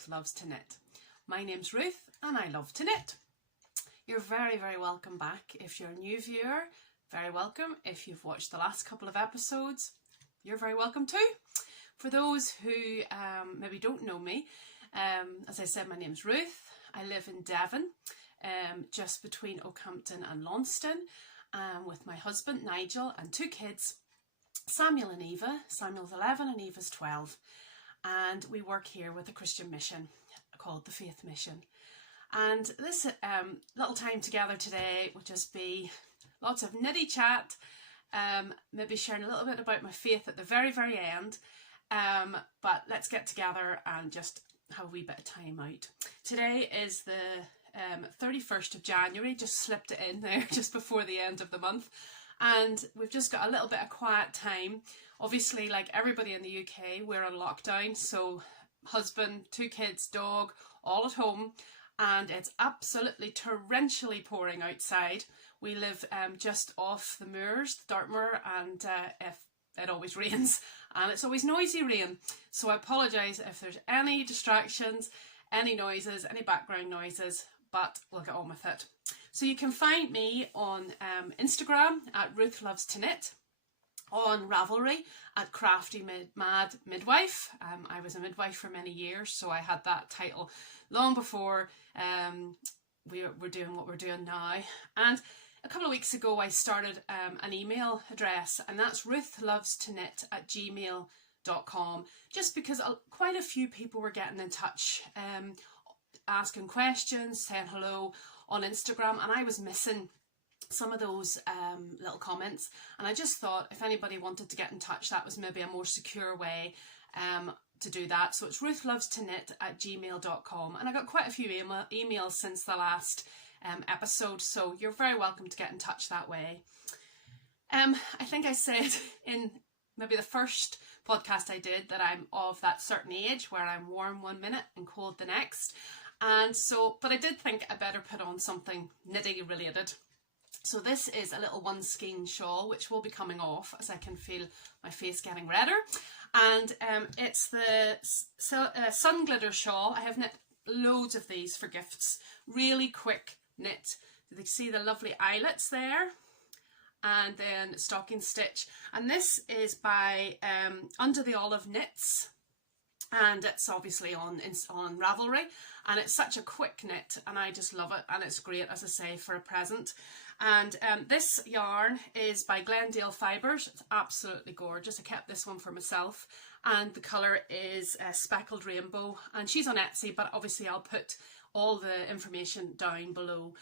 Ruth Loves to Knit. My name's Ruth and I love to knit. You're very, very welcome back. If you're a new viewer, very welcome. If you've watched the last couple of episodes, you're very welcome too. For those who maybe don't know me, as I said, my name's Ruth. I live in Devon, just between Oakhampton and Launceston, with my husband Nigel and two kids, Samuel and Eva. Samuel's 11 and Eva's 12. And we work here with a Christian mission called the Faith Mission. And this little time together today will just be lots of nitty chat, maybe sharing a little bit about my faith at the very, very end. But let's get together and just have a wee bit of time out. Today is the 31st of January, just slipped it in there just before the end of the month. And we've just got a little bit of quiet time. Obviously, like everybody in the UK, we're on lockdown. So husband, two kids, dog, all at home. And it's absolutely torrentially pouring outside. We live just off the moors, Dartmoor, and if it always rains. And it's always noisy rain. So I apologise if there's any distractions, any noises, any background noises, but we'll get on with it. So you can find me on Instagram at Ruth Loves to Knit, on Ravelry at Craftymadmidwife. I was a midwife for many years, so I had that title long before we're doing what we're doing now. And a couple of weeks ago I started an email address, and that's ruthlovestoKnit@gmail.com, just because quite a few people were getting in touch, asking questions, saying hello on Instagram, and I was missing some of those little comments, and I just thought if anybody wanted to get in touch, that was maybe a more secure way to do that. So it's ruthlovestoKnit@gmail.com, and I got quite a few emails since the last episode, so you're very welcome to get in touch that way. I think I said in maybe the first podcast I did that I'm of that certain age where I'm warm one minute and cold the next. And so, but I did think I better put on something knitting related. So this is a little one skein shawl, which will be coming off as I can feel my face getting redder. And it's the Sun Glitter Shawl. I have knit loads of these for gifts. Really quick knit. You can see the lovely eyelets there. And then stocking stitch. And this is by Under the Olive Knits. And it's obviously on Ravelry, and it's such a quick knit, and I just love it, and it's great, as I say, for a present. And this yarn is by Glendale Fibres. It's absolutely gorgeous. I kept this one for myself, and the colour is Speckled Rainbow, and she's on Etsy, but obviously I'll put all the information down below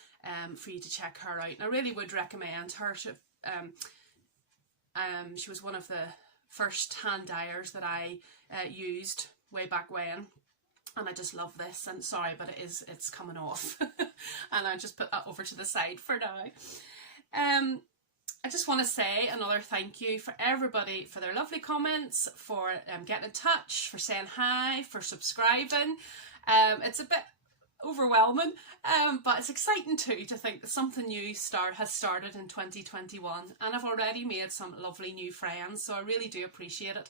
for you to check her out. And I really would recommend her. She was one of the first hand dyers that I used way back when, and I just love this. And sorry, but it's coming off and I just put that over to the side for now. I just want to say another thank you for everybody for their lovely comments, for getting in touch, for saying hi, for subscribing. It's a bit overwhelming, but it's exciting too to think that something new has started in 2021, and I've already made some lovely new friends, so I really do appreciate it.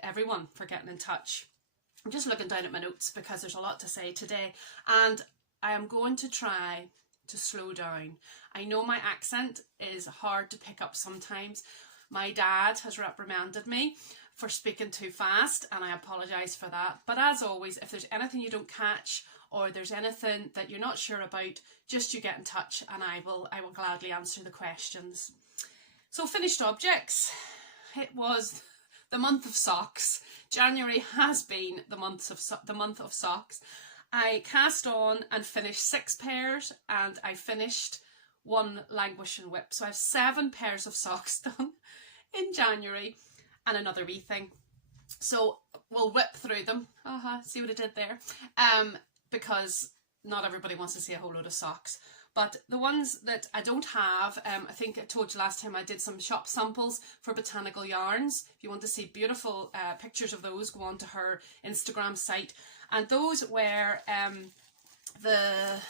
Everyone for getting in touch. I'm just looking down at my notes because there's a lot to say today, and I am going to try to slow down. I know my accent is hard to pick up sometimes. My dad has reprimanded me for speaking too fast, and I apologise for that. But as always, if there's anything you don't catch, or there's anything that you're not sure about, just you get in touch and I will gladly answer the questions. So finished objects. It was the month of socks. January has been the month of socks. I cast on and finished 6 pairs, and I finished 1 languishing whip. So I have 7 pairs of socks done in January, and another wee thing. So we'll whip through them. See what I did there? Because not everybody wants to see a whole load of socks. But the ones that I don't have, I think I told you last time I did some shop samples for Botanical Yarns. If you want to see beautiful pictures of those, go on to her Instagram site. And those were the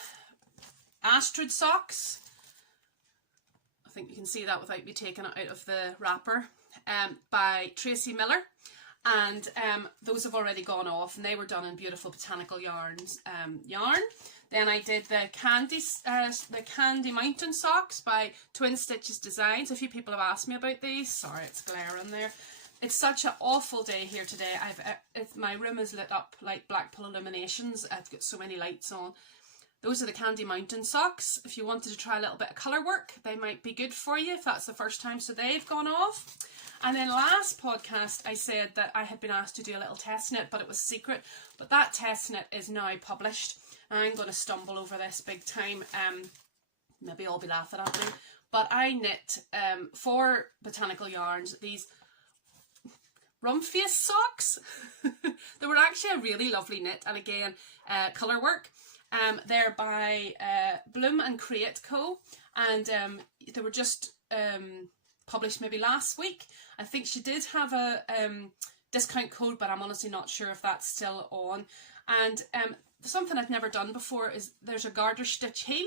Astrid socks. I think you can see that without me taking it out of the wrapper. By Tracie Millar. and those have already gone off, and they were done in beautiful Botanical Yarns yarn. Then I did the Candy Mountain socks by Twin Stitches Designs. A few people have asked me about these. Sorry, it's glaring there. It's such an awful day here today. My room is lit up like Blackpool illuminations. I've got so many lights on. Those are the Candy Mountain socks. If you wanted to try a little bit of colour work, they might be good for you if that's the first time. So they've gone off. And then last podcast I said that I had been asked to do a little test knit, but it was secret. But that test knit is now published. I'm going to stumble over this big time. Maybe I'll be laughing at me. But I knit for Botanical Yarns these Rumphius socks. They were actually a really lovely knit, and again, colour work. They're by Bloom and Create Co. And they were just published maybe last week. I think she did have a discount code, but I'm honestly not sure if that's still on. And something I've never done before is there's a garter stitch heel.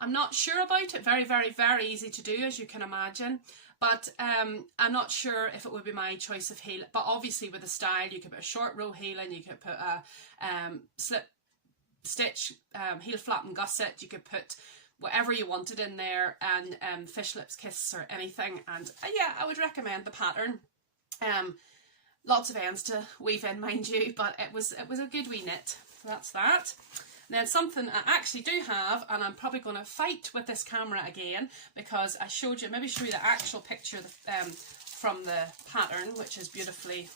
I'm not sure about it. Very, very, very easy to do, as you can imagine. But I'm not sure if it would be my choice of heel. But obviously with the style, you could put a short row heel and you could put a slip stitch, heel flap and gusset. You could put whatever you wanted in there, and fish lips kiss or anything. And yeah, I would recommend the pattern. Lots of ends to weave in, mind you, but it was a good wee knit. So that's that. And then something I actually do have, and I'm probably going to fight with this camera again, because I showed you, maybe show you the actual picture from the pattern, which is beautifully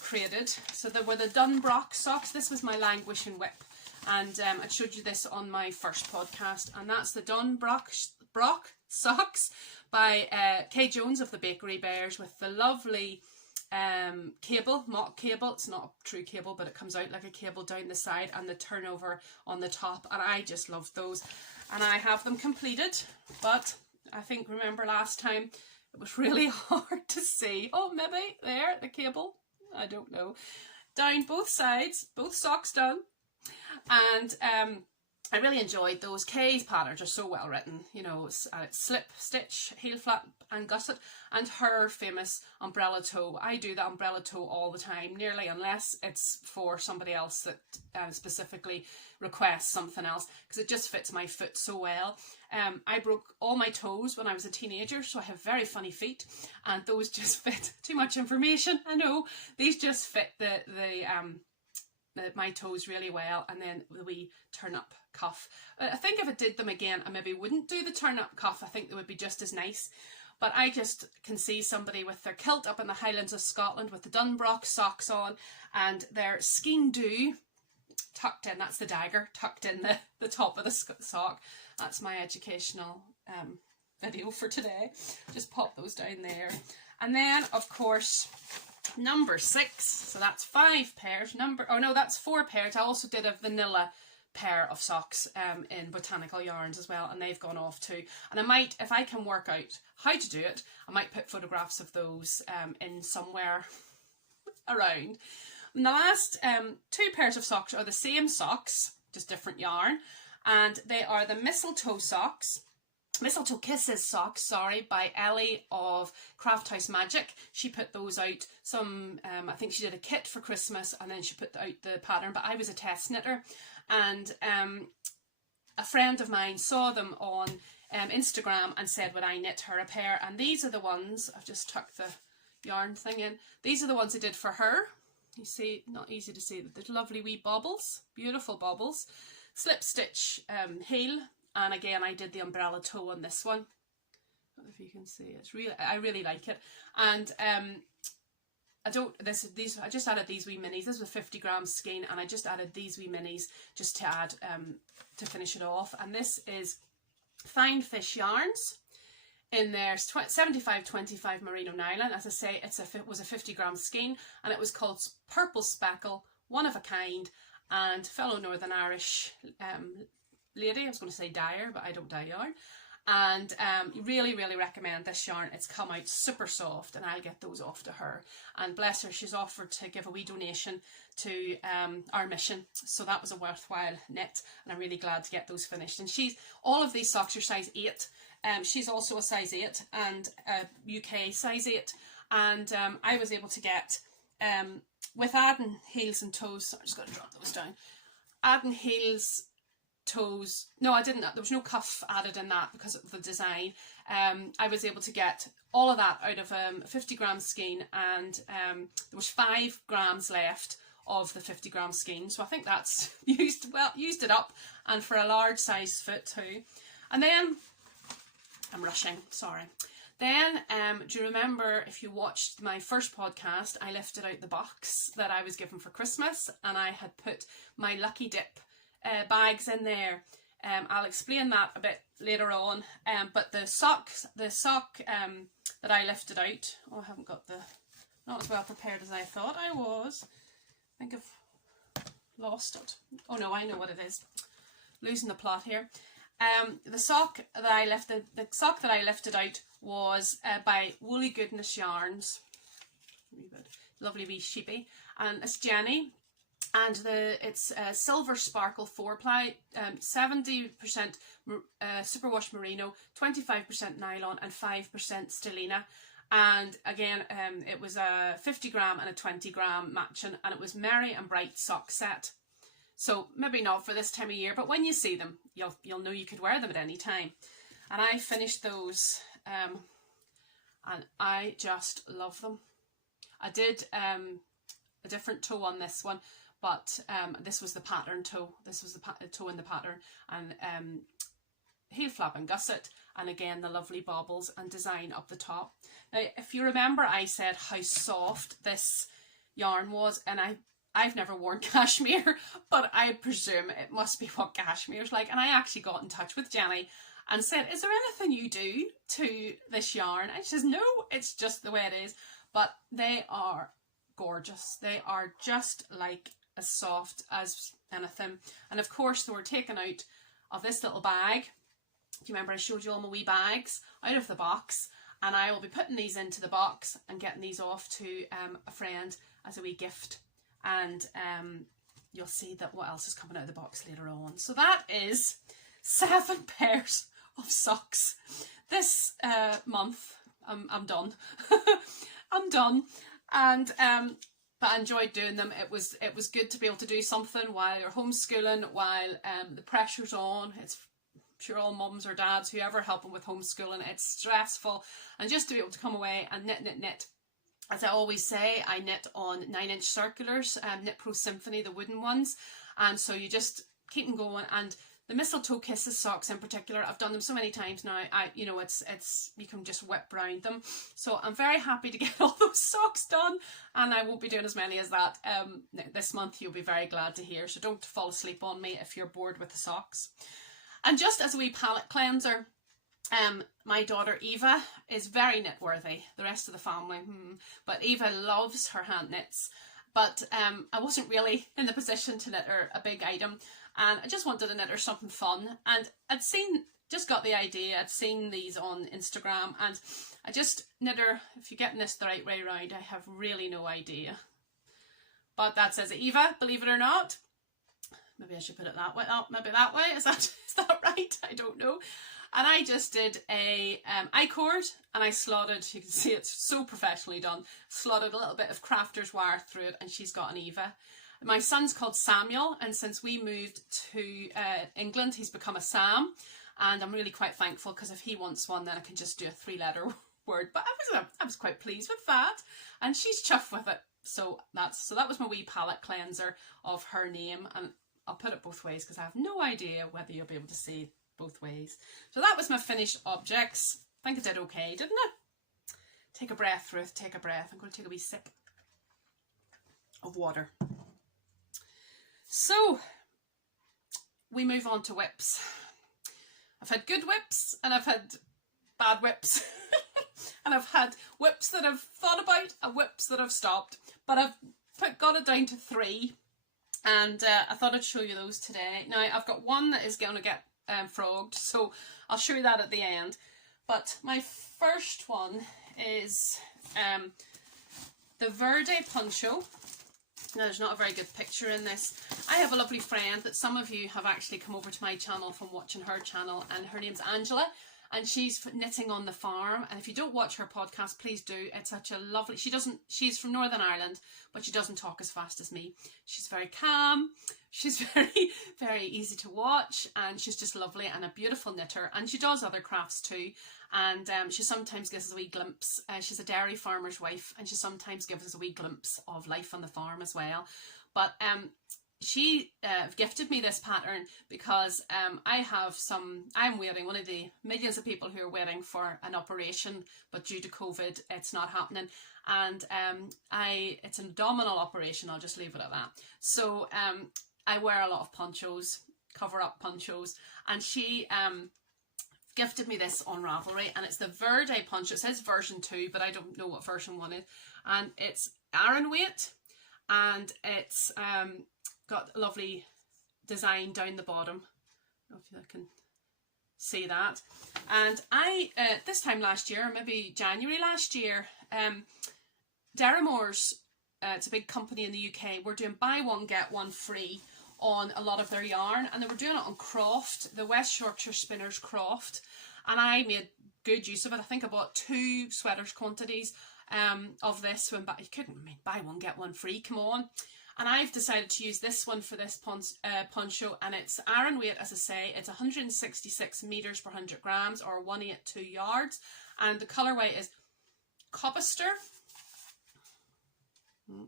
created. So there were the Dunbrock Socks. This was my Languishing Whip, and I showed you this on my first podcast, and that's the Dunbrock Socks by Kay Jones of the Bakery Bears, with the lovely cable, mock cable. It's not a true cable, but it comes out like a cable down the side, and the turnover on the top, and I just love those. And I have them completed, but I think, remember last time, it was really hard to see. Oh, maybe there, the cable, I don't know. Down both sides, both socks done. And I really enjoyed those. Kay's patterns are so well written, you know, it's slip, stitch, heel flap and gusset, and her famous umbrella toe. I do the umbrella toe all the time, nearly, unless it's for somebody else that specifically requests something else, because it just fits my foot so well. I broke all my toes when I was a teenager, so I have very funny feet, and those just fit. Too much information, I know. These just fit my toes really well, and then the wee turn up cuff. I think if I did them again, I maybe wouldn't do the turn up cuff. I think they would be just as nice. But I just can see somebody with their kilt up in the Highlands of Scotland with the Dunbrock socks on and their skein do tucked in. That's the dagger tucked in the top of the sock. That's my educational video for today. Just pop those down there. And then, of course, number 6. So that's 5 pairs. That's 4 pairs. I also did a vanilla pair of socks in Botanical Yarns as well, and they've gone off too. And I might, if I can work out how to do it, I might put photographs of those in somewhere around. And the last 2 pairs of socks are the same socks, just different yarn, and they are the Mistletoe Kisses socks, sorry, by Ellie of Craft House Magic. She put those out I think she did a kit for Christmas, and then she put out the pattern, but I was a test knitter, and a friend of mine saw them on Instagram and said, would I knit her a pair? And these are the ones, I've just tucked the yarn thing in, these are the ones I did for her. You see, not easy to see, there's lovely wee bobbles, beautiful bobbles, slip stitch heel. And again, I did the umbrella toe on this one. I don't know if you can see. I really like it. And I just added these wee minis. This was 50 grams skein, and I just added these wee minis just to add to finish it off. And this is Fine Fish Yarns in their 75-25 merino nylon. As I say, it was a 50 gram skein, and it was called Purple Speckle, one of a kind, and fellow Northern Irish lady, I was going to say dyer, but I don't dye yarn, and really recommend this yarn. It's come out super soft, and I'll get those off to her, and bless her, she's offered to give a wee donation to our mission, so that was a worthwhile knit, and I'm really glad to get those finished. And all of these socks are size 8. She's also a size 8 and a UK size 8, and I was able to get with adding heels and toes, so I'm just going to drop those down. Adding heels, toes, no I didn't, there was no cuff added in that because of the design. I was able to get all of that out of a 50 gram skein, and there was 5 grams left of the 50 gram skein, so I think that's used it up, and for a large size foot too. And then I'm rushing, sorry. Then, do you remember, if you watched my first podcast, I lifted out the box that I was given for Christmas, and I had put my Lucky Dip bags in there. I'll explain that a bit later on. But the sock that I lifted out, oh, I haven't got not as well prepared as I thought I was. I think I've lost it. Oh no, I know what it is. Losing the plot here. The sock that I lifted out was by Woolly Goodness Yarns. Lovely wee sheepy, and it's Jenny, and it's silver sparkle 4-ply, 70% superwash merino, 25% nylon, and 5% stellina. And again, it was a 50 gram and a 20 gram matching, and it was Merry and Bright sock set. So maybe not for this time of year, but when you see them, you'll know you could wear them at any time. And I finished those, and I just love them. I did a different toe on this one, but this was the pattern toe. This was the toe in the pattern, and heel flap and gusset, and again the lovely baubles and design up the top. Now, if you remember, I said how soft this yarn was, and I've never worn cashmere, but I presume it must be what cashmere's like. And I actually got in touch with Jenny and said, is there anything you do to this yarn? And she says, no, it's just the way it is. But they are gorgeous. They are just like as soft as anything. And of course, they were taken out of this little bag. Do you remember I showed you all my wee bags out of the box? And I will be putting these into the box and getting these off to a friend as a wee gift. And you'll see that what else is coming out of the box later on. So that is 7 pairs of socks this month. I'm done. I'm done. And but I enjoyed doing them. It was good to be able to do something while you're homeschooling, while the pressure's on. It's sure all mums or dads, whoever helping with homeschooling, it's stressful, and just to be able to come away and knit. As I always say, I knit on 9-inch circulars, Knit Pro Symphony, the wooden ones, and so you just keep them going. And the Mistletoe Kisses socks in particular, I've done them so many times now. It's you can just whip round them. So I'm very happy to get all those socks done, and I won't be doing as many as that this month. You'll be very glad to hear. So don't fall asleep on me if you're bored with the socks. And just as a wee palette cleanser, my daughter Eva is very knit worthy, the rest of the family, but Eva loves her hand knits, but I wasn't really in the position to knit her a big item, and I just wanted to knit her something fun, and just got the idea, I'd seen these on Instagram, and I just knit her, if you're getting this the right way around, I have really no idea, but that says Eva, believe it or not. Maybe I should put it that way. Oh, maybe that way. Is that right? I don't know. And I just did a I-cord, and I slotted, you can see it's so professionally done, slotted a little bit of crafter's wire through it, and she's got an Eva. My son's called Samuel, and since we moved to England, he's become a Sam, and I'm really quite thankful, because if he wants one, then I can just do a 3-letter word. But I was quite pleased with that, and she's chuffed with it. So that was my wee palette cleanser of her name, and I'll put it both ways because I have no idea whether you'll be able to see it both ways. So that was my finished objects. I think I did okay, didn't I? Take a breath, Ruth, take a breath. I'm going to take a wee sip of water. So we move on to whips. I've had good whips and I've had bad whips. And I've had whips that I've thought about and whips that I've stopped. But I've got it down to 3. And I thought I'd show you those today. Now, I've got one that is going to get frogged, so I'll show you that at the end. But my first one is the Verde Poncho. Now, there's not a very good picture in this. I have a lovely friend that some of you have actually come over to my channel from watching her channel, and her name's Angela. and she's knitting on the farm. And if you don't watch her podcast, please do. It's such a lovely, she's from Northern Ireland, but she doesn't talk as fast as me. She's very calm, she's very, very easy to watch, and she's just lovely and a beautiful knitter. And she does other crafts too, and she sometimes gives us a wee glimpse. She's a dairy farmer's wife, and she sometimes gives us a wee glimpse of life on the farm as well. But she gifted me this pattern because I'm waiting, one of the millions of people who are waiting for an operation, but due to COVID it's not happening, and it's an abdominal operation, I'll just leave it at that. So I wear a lot of ponchos, cover up ponchos, and she gifted me this on Ravelry, and it's the Verde Poncho. It says version 2, but I don't know what version 1 is, and it's Aran weight, and it's got a lovely design down the bottom. I don't know if I can see that. And I, this time last year, maybe January last year, Dyeworks, it's a big company in the UK, were doing buy one get one free on a lot of their yarn, and they were doing it on Croft, the West Yorkshire Spinners Croft, and I made good use of it. I think I bought 2 sweaters quantities of this one, but you couldn't buy one get one free, come on. And I've decided to use this one for this poncho, and it's Aran weight, as I say. It's 166 meters per 100 grams, or 182 yards, and the colourway is Copister.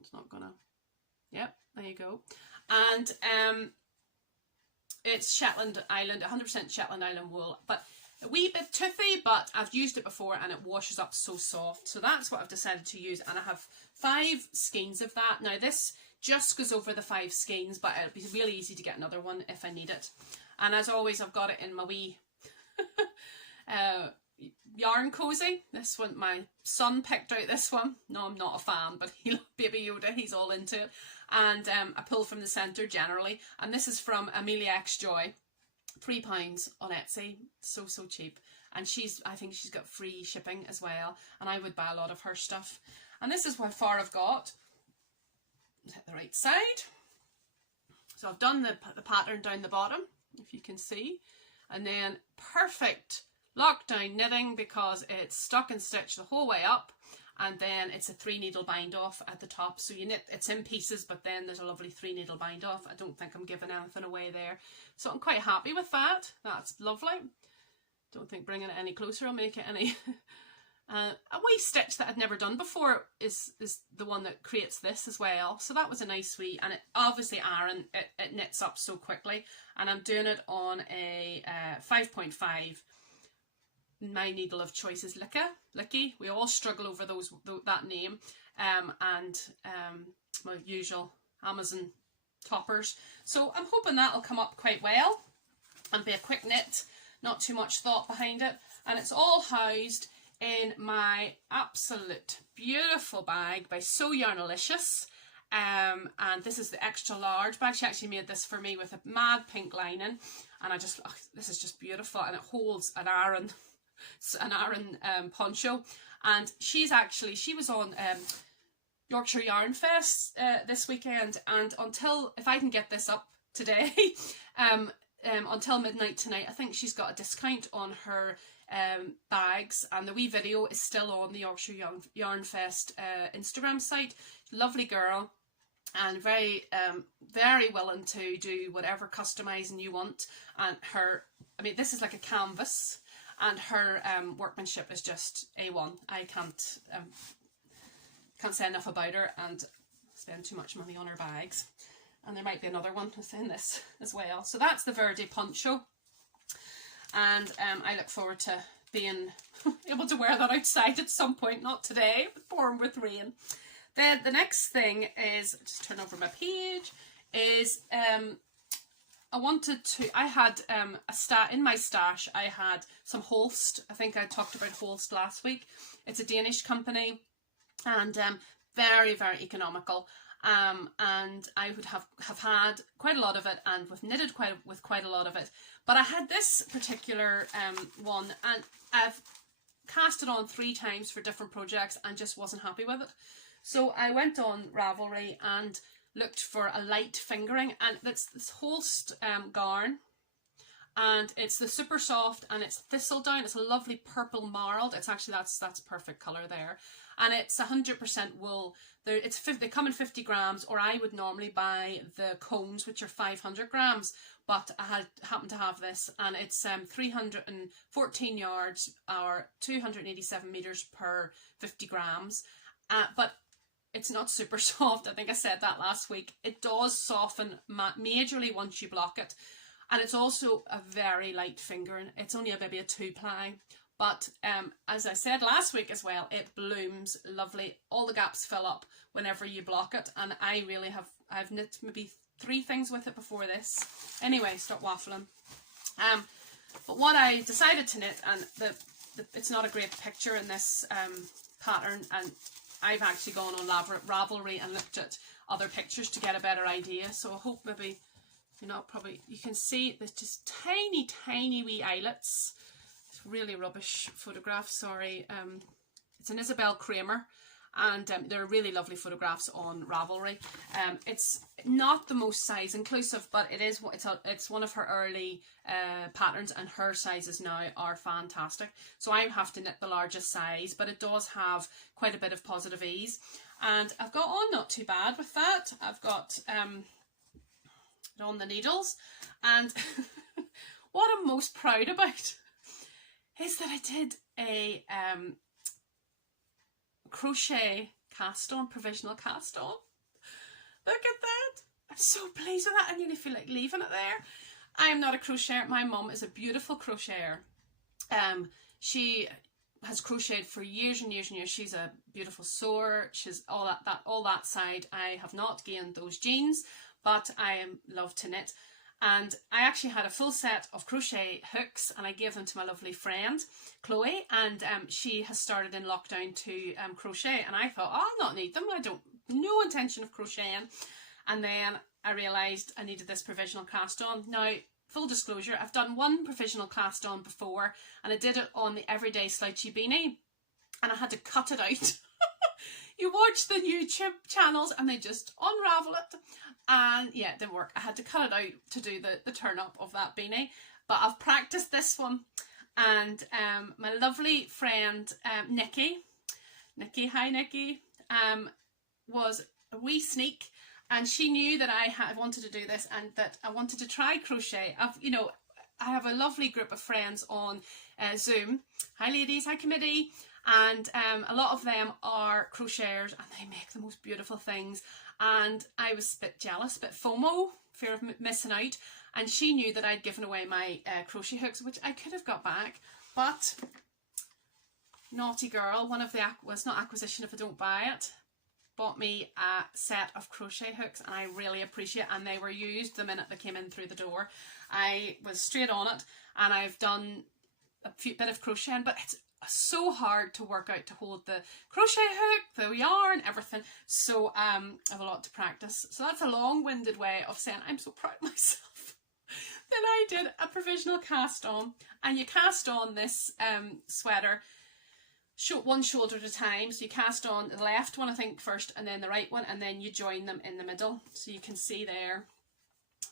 It's not gonna, yep, there you go. And it's Shetland Island, 100% Shetland Island wool, but a wee bit toothy, but I've used it before and it washes up so soft. So that's what I've decided to use, and I have 5 skeins of that. Now this just goes over the 5 skeins, but it'll be really easy to get another one if I need it. And as always, I've got it in my wee yarn cozy. This one, my son picked out this one. No, I'm not a fan, but Baby Yoda, he's all into it. And I pull from the centre generally. And this is from Amelia X Joy, £3 on Etsy. So cheap. And I think she's got free shipping as well. And I would buy a lot of her stuff. And this is how far I've got. Hit the right side. So I've done the pattern down the bottom, if you can see, and then perfect lockdown knitting because it's stock and stitch the whole way up, and then it's a 3 needle bind off at the top. So you knit, it's in pieces, but then there's a lovely 3 needle bind off. I don't think I'm giving anything away there, so I'm quite happy with that. That's lovely. Don't think bringing it any closer will make it any a wee stitch that I'd never done before is the one that creates this as well. So that was a nice wee, and it obviously Aran, it knits up so quickly, and I'm doing it on a 5.5. My needle of choice is Licky. We all struggle over that name, and my usual Amazon toppers. So I'm hoping that'll come up quite well and be a quick knit, not too much thought behind it, and it's all housed in my absolute beautiful bag by So Yarnalicious, and this is the extra large bag. She actually made this for me with a mad pink lining, and I just, this is just beautiful, and it holds an Aran poncho. And she was on Yorkshire Yarn Fest this weekend, and if I can get this up today, until midnight tonight, I think she's got a discount on her bags, and the wee video is still on the Yorkshire Yarn Fest Instagram site. Lovely girl, and very willing to do whatever customizing you want. And this is like a canvas, and her workmanship is just A1. I can't say enough about her, and spend too much money on her bags. And there might be another one within this as well. So that's the Verde Poncho. And I look forward to being able to wear that outside at some point, not today, but pouring with rain. Then the next thing is, just turn over my page, is I had in my stash, I had some Holst. I think I talked about Holst last week. It's a Danish company, and very, very economical. And I would have had quite a lot of it, and we've knitted quite a lot of it. But I had this particular one, and I've cast it on 3 times for different projects and just wasn't happy with it. So I went on Ravelry and looked for a light fingering, and that's this Holst garn, and it's the super soft, and it's thistledown. It's a lovely purple marled. It's actually, that's perfect colour there. And it's 100% wool. They come in 50 grams, or I would normally buy the cones, which are 500 grams. But I happen to have this, and it's 314 yards, or 287 metres per 50 grams. But it's not super soft. I think I said that last week. It does soften majorly once you block it. And it's also a very light fingering. It's only maybe a 2-ply. But as I said last week as well, it blooms lovely. All the gaps fill up whenever you block it. And I really I've knit maybe 3 things with it before this. Anyway, stop waffling. But what I decided to knit, and it's not a great picture in this pattern, and I've actually gone on Ravelry and looked at other pictures to get a better idea. So I hope maybe, you can see there's just tiny, tiny wee eyelets. It's really rubbish photograph, sorry. It's an Isabel Kramer, and there are really lovely photographs on Ravelry. It's not the most size inclusive, but it's one of her early patterns, and her sizes now are fantastic. So I have to knit the largest size, but it does have quite a bit of positive ease, and I've got on not too bad with that. I've got on the needles, and what I'm most proud about is that I did a crochet cast on, provisional cast on. Look at that. I'm so pleased with that. I nearly feel like leaving it there. I am not a crocheter. My mum is a beautiful crocheter. She has crocheted for years and years and years. She's a beautiful sewer. She's all that side. I have not gained those genes, but I love to knit. And I actually had a full set of crochet hooks, and I gave them to my lovely friend Chloe, and she has started in lockdown to crochet, and I thought, oh, I'll not need them. No intention of crocheting. And then I realised I needed this provisional cast on. Now, full disclosure, I've done one provisional cast on before, and I did it on the everyday slouchy beanie, and I had to cut it out. You watch the YouTube channels and they just unravel it, and yeah, it didn't work. I had to cut it out to do the turn up of that beanie, but I've practiced this one, and my lovely friend Nikki, hi Nikki, was a wee sneak, and she knew that I wanted to do this and that I wanted to try crochet. I have a lovely group of friends on Zoom. Hi ladies, hi committee. And a lot of them are crocheters, and they make the most beautiful things. And I was a bit jealous, a bit FOMO, fear of missing out. And she knew that I'd given away my crochet hooks, which I could have got back. But naughty girl, it's not acquisition if I don't buy it, bought me a set of crochet hooks, and I really appreciate it. And they were used the minute they came in through the door. I was straight on it, and I've done a bit of crocheting, but it's so hard to work out to hold the crochet hook, the yarn, everything. So I have a lot to practice. So that's a long-winded way of saying I'm so proud of myself. Then I did a provisional cast on, and you cast on this sweater one shoulder at a time. So you cast on the left one, I think, first, and then the right one, and then you join them in the middle. So you can see there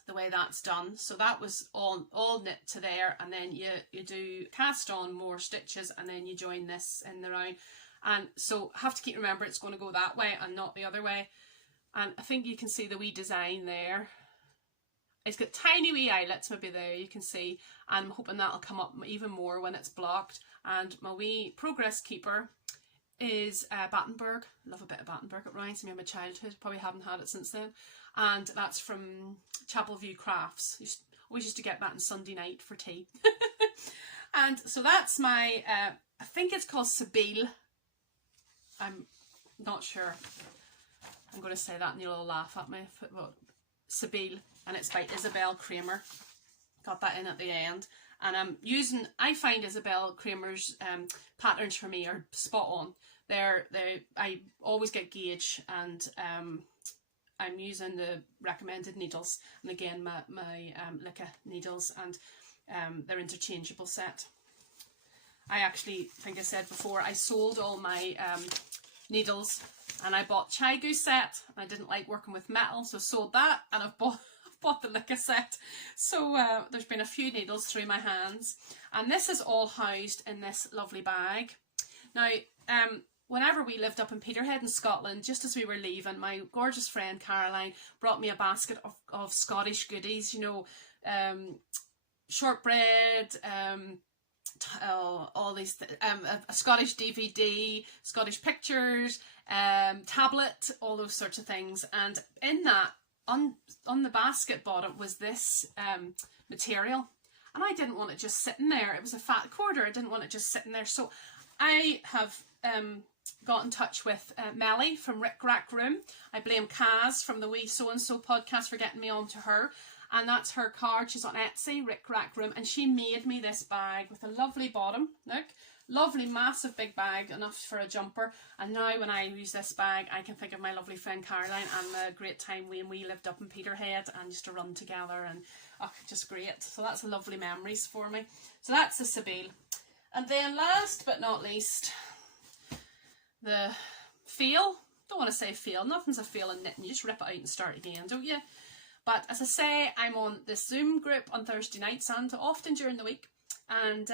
the way that's done. So that was all knit to there, and then you do cast on more stitches, and then you join this in the round. And so have to keep remember it's going to go that way and not the other way. And I think you can see the wee design there. It's got tiny wee eyelets maybe there, you can see, and I'm hoping that'll come up even more when it's blocked. And my wee progress keeper is Battenberg. Love a bit of Battenberg. It reminds me of my childhood. Probably haven't had it since then. And that's from Chapel View Crafts. Always used to get that on Sunday night for tea. And so that's my, I think it's called Sibeal. I'm not sure. I'm going to say that and you'll all laugh at me. But Sibeal, and it's by Isabel Kramer. Got that in at the end. And I find Isabel Kramer's patterns for me are spot on. I always get gauge, and I'm using the recommended needles, and again my Licca needles, and they're interchangeable set. I actually think I said before I sold all my needles, and I bought Chai Goose set. I didn't like working with metal, so sold that, and I've bought the Licca set. So there's been a few needles through my hands, and this is all housed in this lovely bag. Now, whenever we lived up in Peterhead in Scotland, just as we were leaving, my gorgeous friend Caroline brought me a basket of Scottish goodies, you know, shortbread, all these, a Scottish DVD, Scottish pictures, tablet, all those sorts of things. And in that, on the basket bottom was this material, and I didn't want it just sitting there. It was a fat quarter. I didn't want it just sitting there. So I have got in touch with Melly from Rick Rack Room. I blame Kaz from the Wee So and So podcast for getting me onto her. And that's her card. She's on Etsy, Rick Rack Room, and she made me this bag with a lovely bottom. Look, lovely, massive, big bag, enough for a jumper. And now when I use this bag, I can think of my lovely friend Caroline and the great time when we lived up in Peterhead and used to run together, and oh, just great. So that's lovely memories for me. So that's the Sibeal. And then last but not least, the fail. Don't want to say fail. Nothing's a fail in knitting. You just rip it out and start again, don't you? But as I say, I'm on this Zoom group on Thursday nights and often during the week, and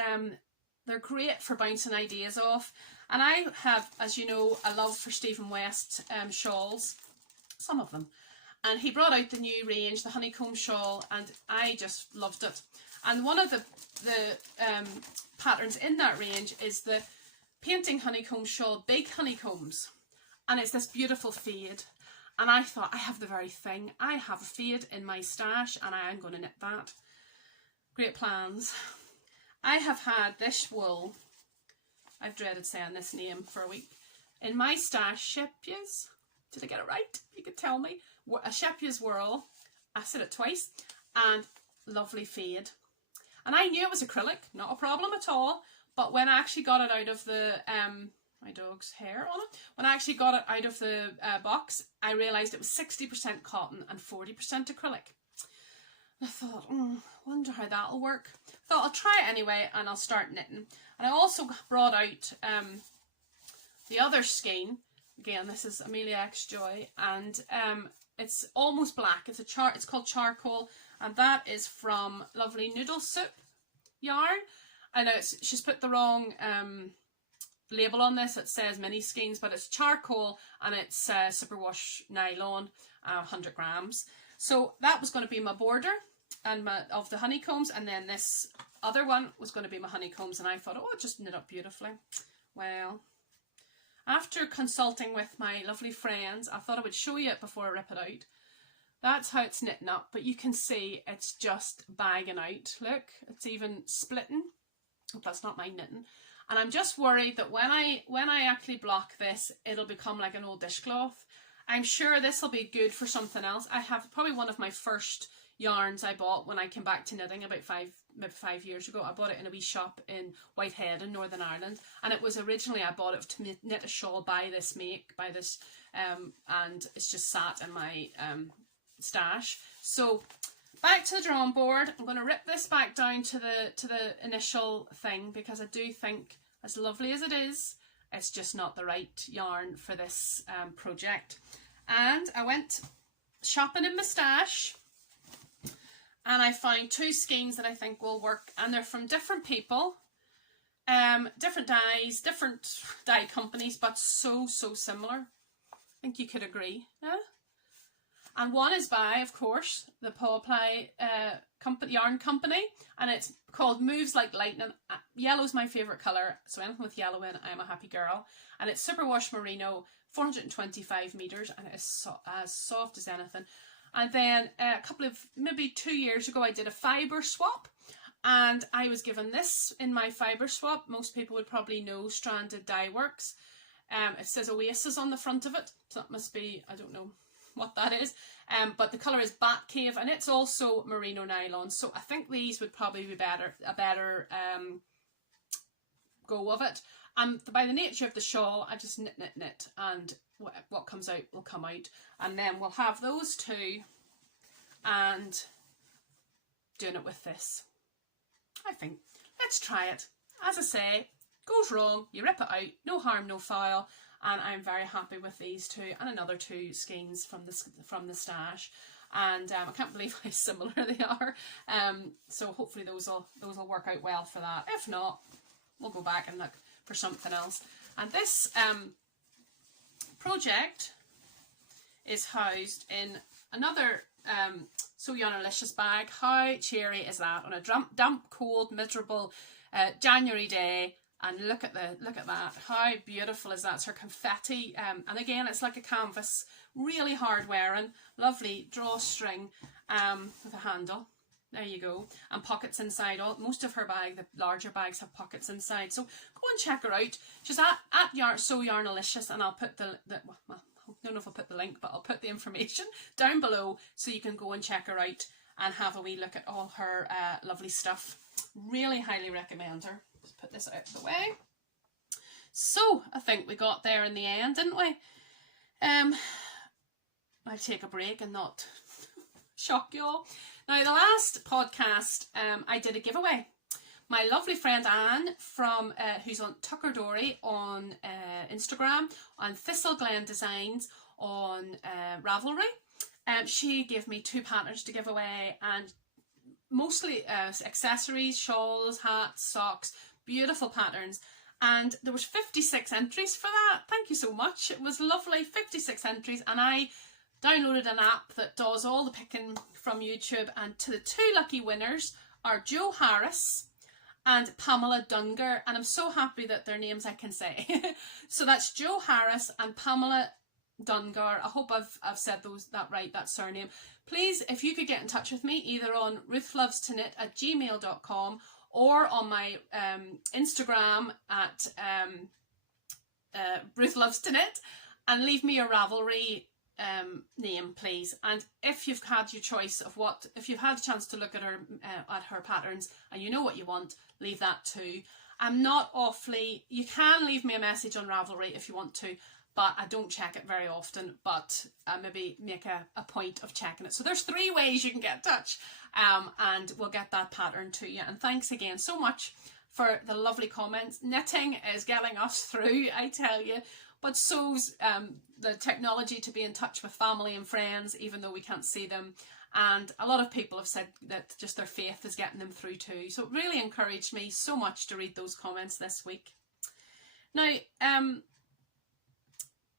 they're great for bouncing ideas off. And I have, as you know, a love for Stephen West shawls, some of them. And he brought out the new range, the Honeycomb Shawl, and I just loved it. And one of the patterns in that range is the Painting Honeycomb Shawl Big Honeycombs. And it's this beautiful fade. And I thought, I have the very thing. I have a fade in my stash and I am going to knit that. Great plans. I have had this wool, I've dreaded saying this name for a week, in my stash, Shepia's. Did I get it right? You could tell me. A Shepia's Whirl. I said it twice. And lovely fade. And I knew it was acrylic, not a problem at all. But when I actually got it out of the, my dog's hair on it, when I actually got it out of the box, I realised it was 60% cotton and 40% acrylic. And I thought, wonder how that'll work. Thought I'll try it anyway and I'll start knitting. And I also brought out the other skein. Again, this is Amelia X Joy, and it's almost black. It's called Charcoal, and that is from lovely Noodle Soup yarn. I know she's put the wrong label on this. It says mini skeins, but it's charcoal and it's superwash nylon, 100 grams. So that was going to be my border and of the honeycombs, and then this other one was going to be my honeycombs, and I thought, oh, it just knit up beautifully. Well, after consulting with my lovely friends, I thought I would show you it before I rip it out. That's how it's knitting up, but you can see it's just bagging out. Look, it's even splitting. That's not my knitting. And I'm just worried that when I actually block this, it'll become like an old dishcloth. I'm sure this will be good for something else. I have probably one of my first yarns I bought when I came back to knitting about maybe 5 years ago. I bought it in a wee shop in Whitehead in Northern Ireland, and it was originally, I bought it to knit a shawl by this and it's just sat in my stash. So back to the drawing board. I'm going to rip this back down to the initial thing, because I do think, as lovely as it is, it's just not the right yarn for this project. And I went shopping in my stash, and I found two skeins that I think will work, and they're from different people, different dyes, different dye companies, but so similar. I think you could agree, yeah? And one is by, of course, the Paw Ply yarn company, and it's called Moves Like Lightning. Yellow's my favourite colour, so anything with yellow in, I'm a happy girl. And it's superwash merino, 425 metres, and it is as soft as anything. And then maybe 2 years ago, I did a fibre swap, and I was given this in my fibre swap. Most people would probably know Stranded Dyeworks. It says Oasis on the front of it, so that must be, I don't know what that is, but the colour is Batcave, and it's also merino nylon, so I think these would probably be a better go of it. By the nature of the shawl, I just knit, and what comes out will come out, and then we'll have those two and doing it with this. I think, let's try it. As I say, goes wrong, you rip it out, no harm, no foul. And I'm very happy with these two and another two skeins from the stash. and I can't believe how similar they are. So hopefully those will work out well for that. If not, we'll go back and look for something else. And this project is housed in another So Yarnalicious bag. How cheery is that on a damp, cold, miserable January day? And look at that. How beautiful is that? It's her confetti, and again, it's like a canvas, really hard wearing, lovely drawstring with a handle. There you go, and pockets inside. Most of her bag, the larger bags, have pockets inside. So go and check her out. She's at So Yarnalicious, and I'll put well, I don't know if I'll put the link, but I'll put the information down below so you can go and check her out and have a wee look at all her lovely stuff. Really highly recommend her. Let's put this out of the way. So I think we got there in the end, didn't we? I'll take a break and not shock you all. Now, the last podcast, I did a giveaway. My lovely friend Anne, from who's on Tucker Dory on Instagram, on Thistle Glen Designs on Ravelry, she gave me 2 patterns to give away, and mostly accessories, shawls, hats, socks, beautiful patterns. And there was 56 entries for that. Thank you so much. It was lovely, 56 entries, and I downloaded an app that does all the picking from YouTube, and to the 2 lucky winners are Joe Harris and Pamela Dungar, and I'm so happy that their names I can say. So that's Joe Harris and Pamela Dungar. I hope I've said that right, that surname. Please, if you could get in touch with me, either on ruthlovestoKnit@gmail.com or on my Instagram at ruthlovestoKnit, and leave me a Ravelry name, please. And if you've had your choice of if you've had a chance to look at her patterns and you know what you want, leave that too. I'm not awfully, you can leave me a message on Ravelry if you want to, but I don't check it very often, but maybe make a point of checking it. So there's 3 ways you can get in touch, and we'll get that pattern to you. And thanks again so much for the lovely comments. Knitting is getting us through, I tell you, but so's the technology to be in touch with family and friends, even though we can't see them. And a lot of people have said that just their faith is getting them through too. So it really encouraged me so much to read those comments this week. Now,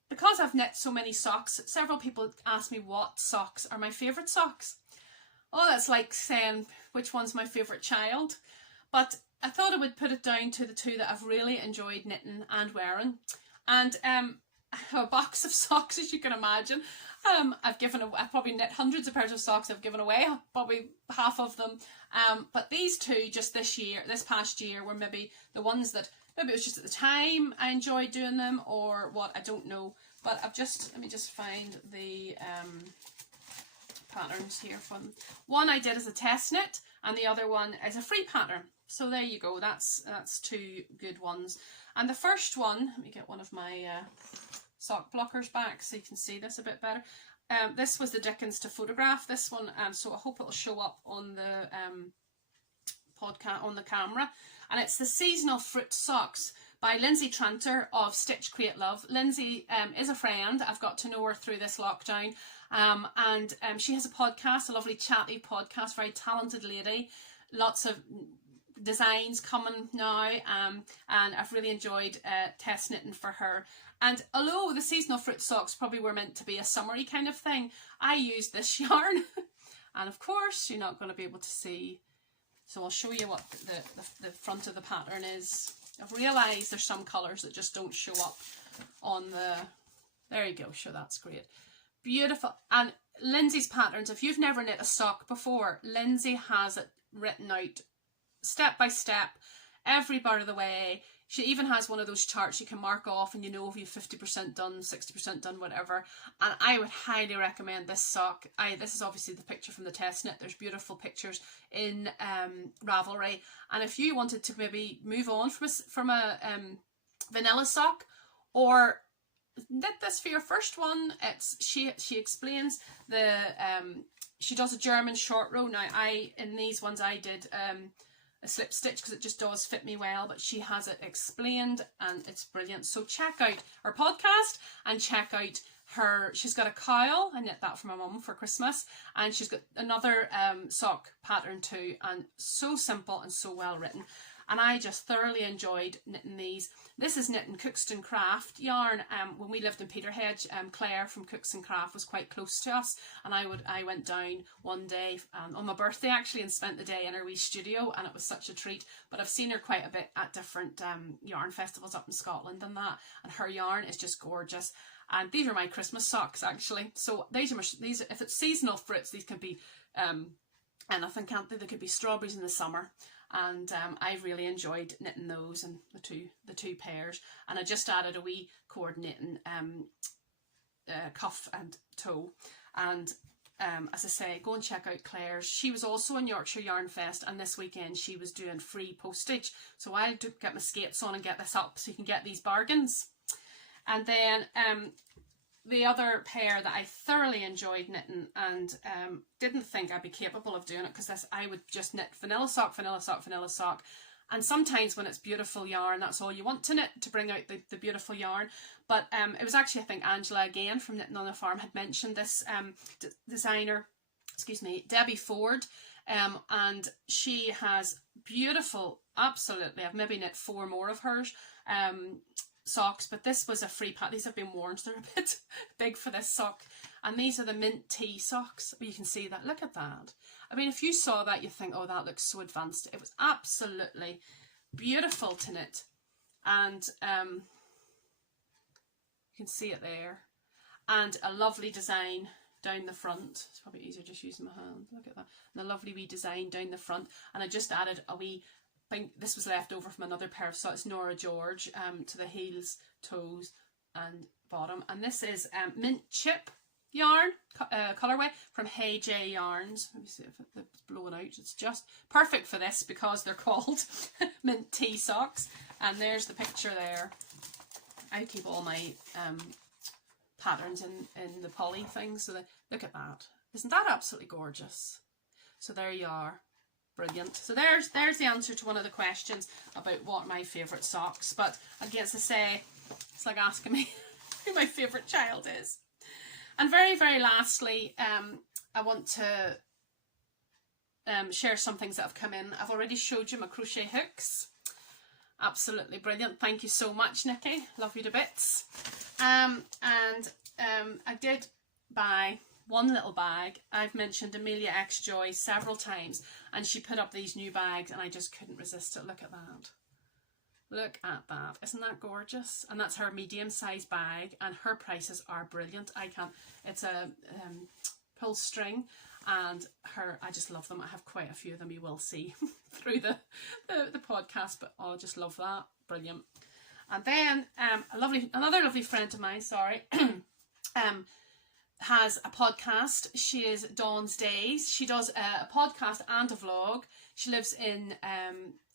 because I've knit so many socks, several people ask me what socks are my favourite socks. Oh, that's like saying which one's my favourite child. But I thought I would put it down to the 2 that I've really enjoyed knitting and wearing. And a box of socks, as you can imagine. I've probably knit hundreds of pairs of socks. I've given away probably half of them. But these 2 just this past year, were maybe the ones that, maybe it was just at the time I enjoyed doing them, or what, I don't know. But let me just find the patterns here from. One I did as a test knit, and the other one is a free pattern. So there you go, that's 2 good ones. And the first one, let me get one of my sock blockers back so you can see this a bit better. This was the Dickens to photograph, this one, so I hope it'll show up on the podcast, on the camera. And it's the Seasonal Fruit Socks by Lindsay Tranter of Stitch Create Love. Lindsay is a friend. I've got to know her through this lockdown. And she has a podcast, a lovely chatty podcast, very talented lady. Lots of designs coming now, and I've really enjoyed test knitting for her. And although the Seasonal Fruit Socks probably were meant to be a summery kind of thing, I used this yarn. And of course you're not going to be able to see, so I'll show you what the front of the pattern is. I've realised there's some colours that just don't show up on the, there you go, sure, that's great. Beautiful. And Lindsay's patterns, if you've never knit a sock before, Lindsay has it written out step by step, every part of the way. She even has one of those charts you can mark off and you know if you've 50% done, 60% done, whatever. And I would highly recommend this sock. This is obviously the picture from the test knit. There's beautiful pictures in Ravelry. And if you wanted to maybe move on from a vanilla sock, or knit this for your first one, she explains the she does a German short row. Now in these ones I did a slip stitch because it just does fit me well, but she has it explained and it's brilliant. So check out her podcast and check out she's got a cowl. I knit that for my mum for Christmas, and she's got another sock pattern too, and so simple and so well written. And I just thoroughly enjoyed knitting these. This is knitting Cookston Craft yarn. When we lived in Peterhead, Claire from Cookston Craft was quite close to us, and I went down one day on my birthday actually and spent the day in her wee studio, and it was such a treat. But I've seen her quite a bit at different yarn festivals up in Scotland and that, and her yarn is just gorgeous. And these are my Christmas socks actually. So these if it's seasonal fruits, these can be anything, can't they? They could be strawberries in the summer. And I really enjoyed knitting those and the two pairs. And I just added a wee coordinating cuff and toe. And as I say, go and check out Claire's. She was also in Yorkshire Yarn Fest, and this weekend she was doing free postage. So I'll get my skates on and get this up so you can get these bargains. And then the other pair that I thoroughly enjoyed knitting, and didn't think I'd be capable of doing it, because I would just knit vanilla sock, vanilla sock, vanilla sock. And sometimes when it's beautiful yarn, that's all you want to knit to bring out the beautiful yarn. But it was actually, I think Angela again from Knitting on the Farm had mentioned this designer, excuse me, Debbie Ford. And she has beautiful, absolutely, I've maybe knit 4 more of hers, socks, but this was a free pack. These have been worn, so they're a bit big for this sock. And these are the mint tea socks. You can see that. Look at that. I mean, if you saw that, you think, oh, that looks so advanced. It was absolutely beautiful to knit. And you can see it there. And a lovely design down the front. It's probably easier just using my hand. Look at that. And a lovely wee design down the front. And I just added a wee, I think this was left over from another pair of socks, Nora George, to the heels, toes and bottom. And this is mint chip yarn, colourway from Hey J Yarns. Let me see if it's blowing out. It's just perfect for this because they're called mint tea socks. And there's the picture there. I keep all my patterns in the poly thing, so look at that. Isn't that absolutely gorgeous? So there you are. Brilliant. So there's the answer to one of the questions about what my favourite socks. But again, as I say, it's like asking me who my favourite child is. And very, very lastly, I want to share some things that have come in. I've already showed you my crochet hooks. Absolutely brilliant. Thank you so much, Nikki. Love you to bits. I did buy one little bag. I've mentioned Amelia X Joy several times, and she put up these new bags and I just couldn't resist it. Look at that. Look at that. Isn't that gorgeous? And that's her medium size bag, and her prices are brilliant. It's a pull string, and I just love them. I have quite a few of them, you will see through the podcast, but I just love that. Brilliant. And then another lovely friend of mine, has a podcast. She is Dawn's Days. She does a podcast and a vlog. She lives in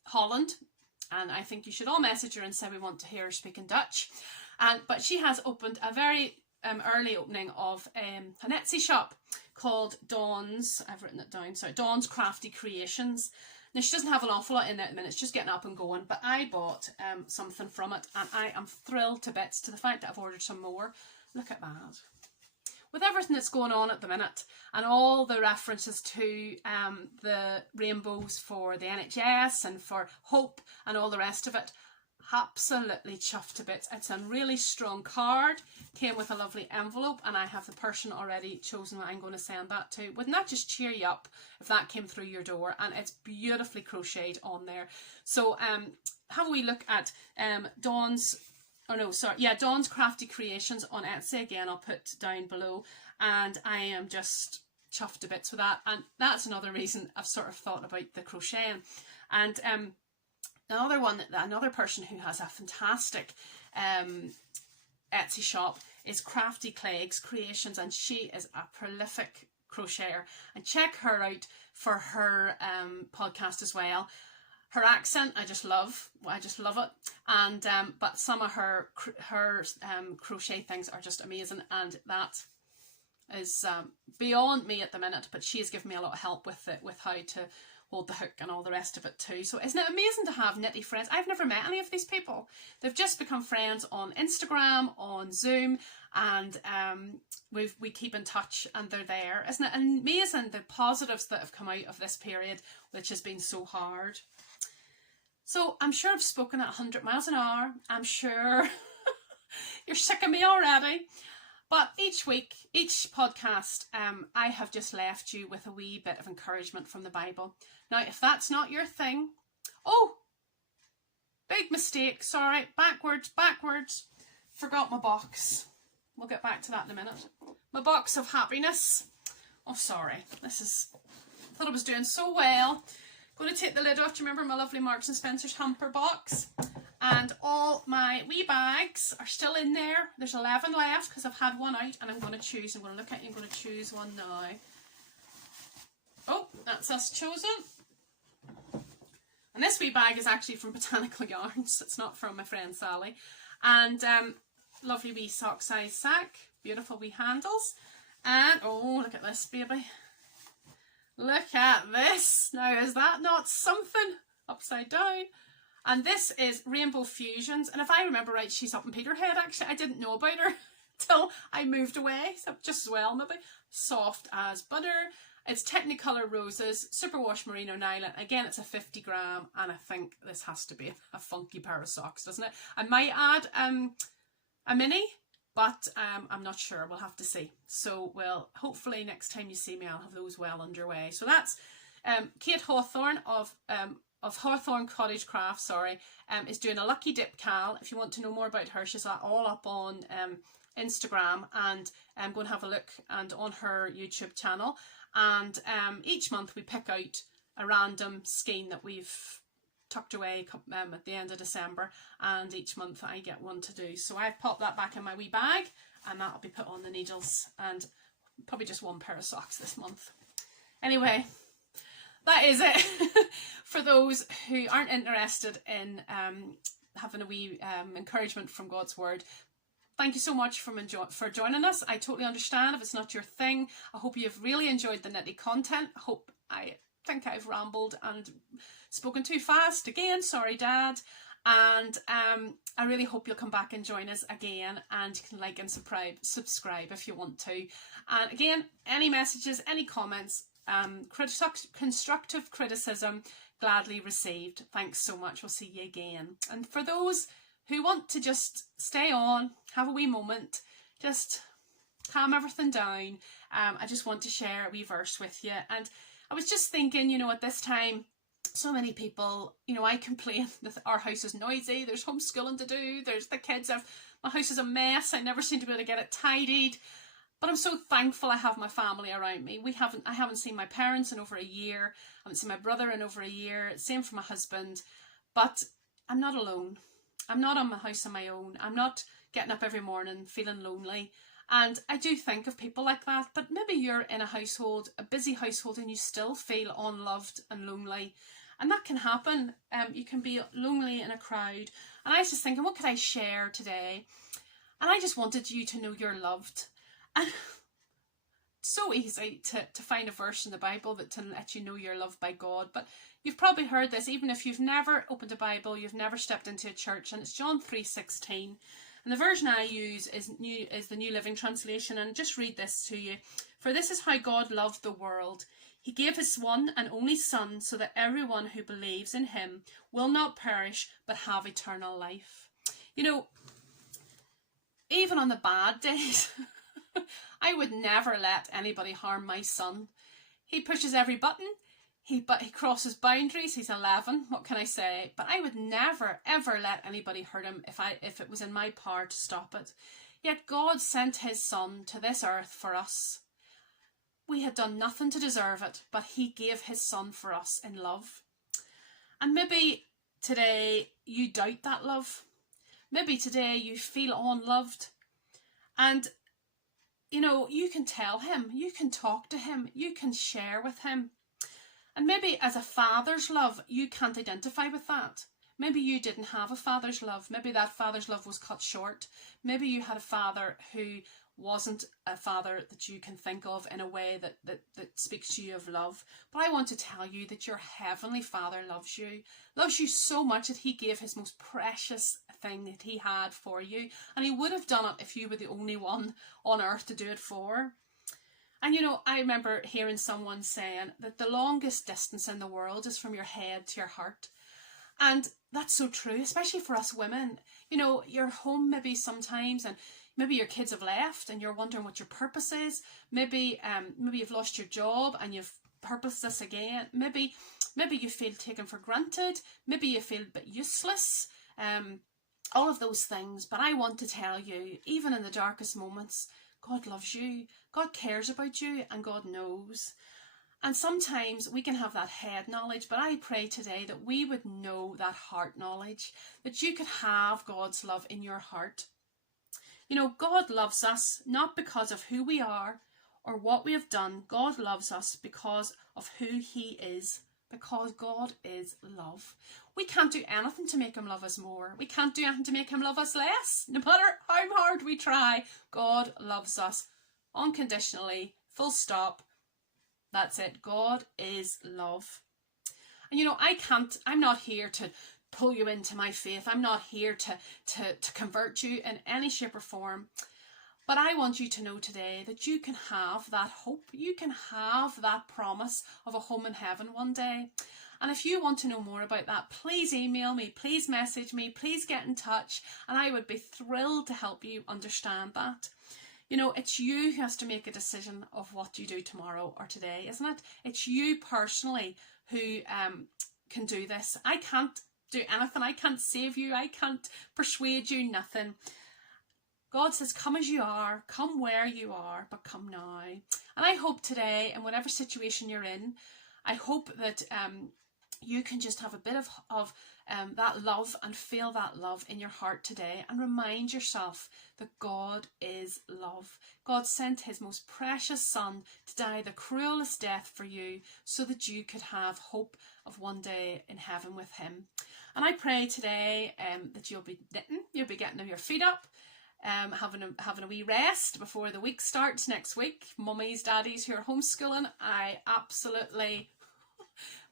Holland, and I think you should all message her and say we want to hear her speak in Dutch. But she has opened a very early opening of an Etsy shop called Dawn's, I've written it down, sorry, Dawn's Crafty Creations. Now, she doesn't have an awful lot in there at the minute, it's just getting up and going, but I bought something from it, and I am thrilled to bits to the fact that I've ordered some more. Look at that. With everything that's going on at the minute, and all the references to the rainbows for the NHS and for hope and all the rest of it, absolutely chuffed to bits. It's a really strong card, came with a lovely envelope, and I have the person already chosen that I'm going to send that to. Wouldn't that just cheer you up if that came through your door? And it's beautifully crocheted on there. So have a wee look at Dawn's Crafty Creations on Etsy. Again, I'll put down below, and I am just chuffed to bits with that. And that's another reason I've sort of thought about the crocheting. And another person who has a fantastic Etsy shop is Crafty Clegg's Creations, and she is a prolific crocheter. And check her out for her podcast as well. Her accent, I just love it. And but some of her crochet things are just amazing, and that is beyond me at the minute. But she has given me a lot of help with it, with how to hold the hook and all the rest of it too. So isn't it amazing to have knitty friends? I've never met any of these people. They've just become friends on Instagram, on Zoom, and we keep in touch and they're there. Isn't it amazing the positives that have come out of this period, which has been so hard? So I'm sure I've spoken at 100 miles an hour. I'm sure you're sick of me already. But each week, each podcast, I have just left you with a wee bit of encouragement from the Bible. Now, if that's not your thing, oh, big mistake, sorry, backwards, forgot my box. We'll get back to that in a minute. My box of happiness. Oh, sorry, I thought I was doing so well. Going to take the lid off. Do you remember my lovely Marks and Spencer's hamper box? And all my wee bags are still in there. There's 11 left because I've had one out and I'm going to choose. I'm going to look at you. I'm going to choose one now. Oh, that's us chosen. And this wee bag is actually from Botanical Yarns. It's not from my friend Sally. And lovely wee sock size sack. Beautiful wee handles. And oh, look at this baby. Look at this. Now, is that not something? Upside down. And this is Rainbow Fusions. And if I remember right, she's up in Peterhead, actually. I didn't know about her till I moved away. So just as well, maybe. Soft as butter. It's Technicolor Roses, Superwash Merino Nylon. Again, it's a 50 gram. And I think this has to be a funky pair of socks, doesn't it? I might add a mini, but I'm not sure. We'll have to see. So, well, hopefully next time you see me, I'll have those well underway. So that's Kate Hawthorne of Hawthorne Cottage Craft, is doing a Lucky Dip Cal. If you want to know more about her, she's all up on Instagram, and I'm going to have a look and on her YouTube channel. And each month we pick out a random skein that we've tucked away at the end of December, and each month I get one to do. So I've popped that back in my wee bag, and that'll be put on the needles, and probably just one pair of socks this month. Anyway, that is it for those who aren't interested in having a wee encouragement from God's Word. Thank you so much for joining us. I totally understand if it's not your thing. I hope you've really enjoyed the knitty content. I think I've rambled and spoken too fast again. Sorry, Dad. And I really hope you'll come back and join us again, and you can like and subscribe if you want to. And again, any messages, any comments, constructive criticism, gladly received. Thanks so much. We'll see you again. And for those who want to just stay on, have a wee moment, just calm everything down, I just want to share a wee verse with you. And I was just thinking, you know, at this time, so many people, you know, I complain that our house is noisy, there's homeschooling to do, there's the kids, my house is a mess, I never seem to be able to get it tidied. But I'm so thankful I have my family around me. I haven't seen my parents in over a year. I haven't seen my brother in over a year. Same for my husband. But I'm not alone. I'm not on my house on my own. I'm not getting up every morning feeling lonely. And I do think of people like that. But maybe you're in a household, a busy household, and you still feel unloved and lonely. And that can happen. You can be lonely in a crowd. And I was just thinking, what could I share today? And I just wanted you to know you're loved. And it's so easy to find a verse in the Bible that to let you know you're loved by God. But you've probably heard this, even if you've never opened a Bible, you've never stepped into a church, and it's John 3:16. And the version I use is the New Living Translation, and just read this to you. For this is how God loved the world. He gave his one and only Son, so that everyone who believes in him will not perish, but have eternal life. You know, even on the bad days, I would never let anybody harm my son. He pushes every button. He crosses boundaries. He's 11. What can I say? But I would never, ever let anybody hurt him if it was in my power to stop it. Yet God sent his Son to this earth for us. We had done nothing to deserve it, but he gave his Son for us in love. And maybe today you doubt that love. Maybe today you feel unloved. And you know, you can tell him, you can talk to him, you can share with him. And maybe as a father's love, you can't identify with that. Maybe you didn't have a father's love. Maybe that father's love was cut short. Maybe you had a father who wasn't a father that you can think of in a way that speaks to you of love. But I want to tell you that your Heavenly Father loves you so much that he gave his most precious thing that he had for you. And he would have done it if you were the only one on earth to do it for. And you know, I remember hearing someone saying that the longest distance in the world is from your head to your heart. And that's so true, especially for us women. You know, you're home maybe sometimes and maybe your kids have left and you're wondering what your purpose is. Maybe you've lost your job and you've purposed this again. Maybe you feel taken for granted. Maybe you feel a bit useless. All of those things. But I want to tell you, even in the darkest moments, God loves you. God cares about you and God knows. And sometimes we can have that head knowledge, but I pray today that we would know that heart knowledge, that you could have God's love in your heart. You know, God loves us not because of who we are or what we have done. God loves us because of who he is, because God is love. We can't do anything to make him love us more. We can't do anything to make him love us less. No matter how hard we try, God loves us unconditionally, full stop. That's it. God is love. And you know, I'm not here to pull you into my faith. I'm not here to convert you in any shape or form. But I want you to know today that you can have that hope. You can have that promise of a home in heaven one day. And if you want to know more about that, please email me, please message me, please get in touch. And I would be thrilled to help you understand that. You know, it's you who has to make a decision of what you do tomorrow or today, isn't it? It's you personally who can do this. I can't do anything. I can't save you. I can't persuade you, nothing. God says, come as you are, come where you are, but come now. And I hope today, in whatever situation you're in, I hope that you can just have a bit of that love and feel that love in your heart today and remind yourself that God is love. God sent his most precious son to die the cruelest death for you so that you could have hope of one day in heaven with him. And I pray today that you'll be knitting, you'll be getting your feet up, having a wee rest before the week starts next week. Mummies, daddies who are homeschooling,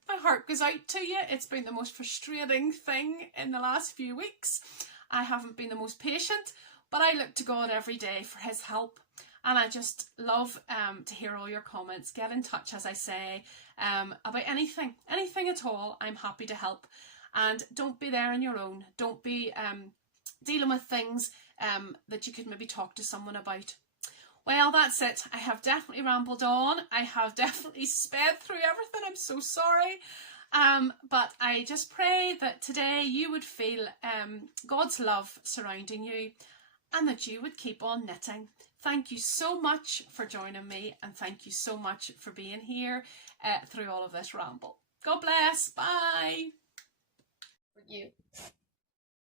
my heart goes out to you. It's been the most frustrating thing in the last few weeks. I haven't been the most patient, but I look to God every day for his help. And I just love to hear all your comments. Get in touch, as I say, about anything at all. I'm happy to help. And don't be there on your own. Don't be dealing with things that you could maybe talk to someone about. Well, that's it. I have definitely rambled on. I have definitely sped through everything. I'm so sorry. But I just pray that today you would feel God's love surrounding you and that you would keep on knitting. Thank you so much for joining me and thank you so much for being here through all of this ramble. God bless. Bye. For you.